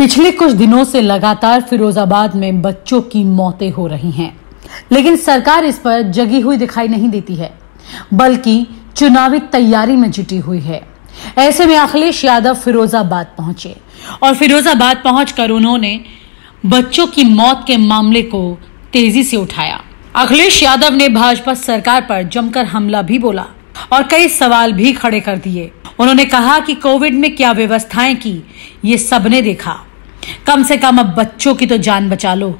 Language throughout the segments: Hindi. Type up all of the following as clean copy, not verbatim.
पिछले कुछ दिनों से लगातार फिरोजाबाद में बच्चों की मौतें हो रही हैं, लेकिन सरकार इस पर जगी हुई दिखाई नहीं देती है, बल्कि चुनावी तैयारी में जुटी हुई है। ऐसे में अखिलेश यादव फिरोजाबाद पहुंचे और फिरोजाबाद पहुंचकर उन्होंने बच्चों की मौत के मामले को तेजी से उठाया। अखिलेश यादव ने भाजपा सरकार पर जमकर हमला भी बोला और कई सवाल भी खड़े कर दिए। उन्होंने कहा कि कोविड में क्या व्यवस्थाएं की ये सबने देखा, कम से कम अब बच्चों की तो जान बचा लो।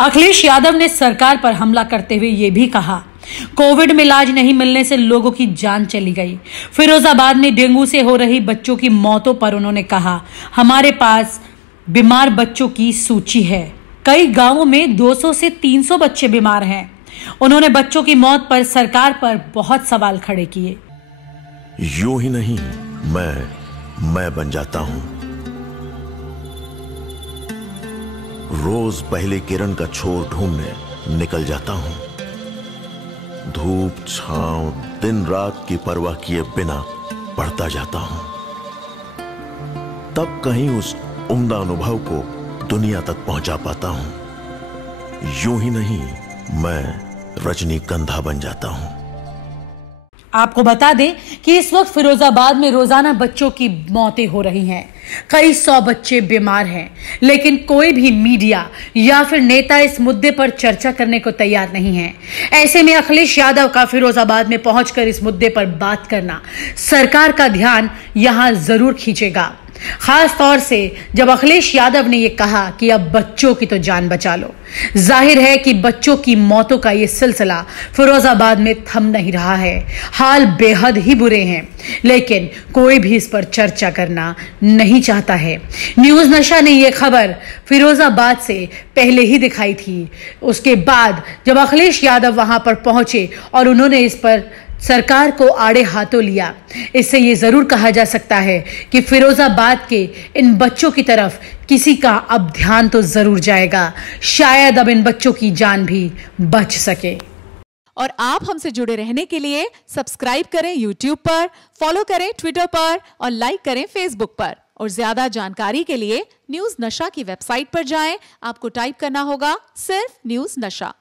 अखिलेश यादव ने सरकार पर हमला करते हुए ये भी कहा, कोविड में इलाज नहीं मिलने से लोगों की जान चली गई। फिरोजाबाद में डेंगू से हो रही बच्चों की मौतों पर उन्होंने कहा, हमारे पास बीमार बच्चों की सूची है। कई गांवों में 200 से 300 बच्चे बीमार हैं। उन्होंने बच्चों की मौत पर सरकार पर बहुत सवाल खड़े किए। यूं ही नहीं, मैं बन जाता हूं। रोज पहले किरण का छोर ढूंढने निकल जाता हूं। धूप छांव दिन रात की परवाह किए बिना पढ़ता जाता हूं। तब कहीं उस उम्दा अनुभव को दुनिया तक पहुंचा पाता हूं। यूं ही नहीं, मैं रजनीगंधा बन जाता हूं। आपको बता दें कि इस वक्त फिरोजाबाद में रोजाना बच्चों की मौतें हो रही हैं। कई 100 बच्चे बीमार हैं, लेकिन कोई भी मीडिया या फिर नेता इस मुद्दे पर चर्चा करने को तैयार नहीं है। ऐसे में अखिलेश यादव का फिरोजाबाद में पहुंचकर इस मुद्दे पर बात करना सरकार का ध्यान यहां जरूर खींचेगा, खास तौर से जब अखिलेश यादव ने यह कहा कि अब बच्चों की तो जान बचा लो। जाहिर है कि बच्चों की मौतों का यह सिलसिला फिरोजाबाद में थम नहीं रहा है। हाल बेहद ही बुरे हैं, लेकिन कोई भी इस पर चर्चा करना नहीं चाहता है। न्यूज नशा ने यह खबर फिरोजाबाद से पहले ही दिखाई थी। उसके बाद जब अखिलेश यादव वहां पर पहुंचे और उन्होंने इस पर सरकार को आड़े हाथों लिया, इससे ये जरूर कहा जा सकता है कि फिरोजाबाद के इन बच्चों की तरफ किसी का अब ध्यान तो जरूर जाएगा। शायद अब इन बच्चों की जान भी बच सके। और आप हमसे जुड़े रहने के लिए सब्सक्राइब करें YouTube पर, फॉलो करें ट्विटर पर और लाइक करें Facebook पर। और ज्यादा जानकारी के लिए न्यूज नशा की वेबसाइट पर जाएं। आपको टाइप करना होगा सिर्फ न्यूज नशा।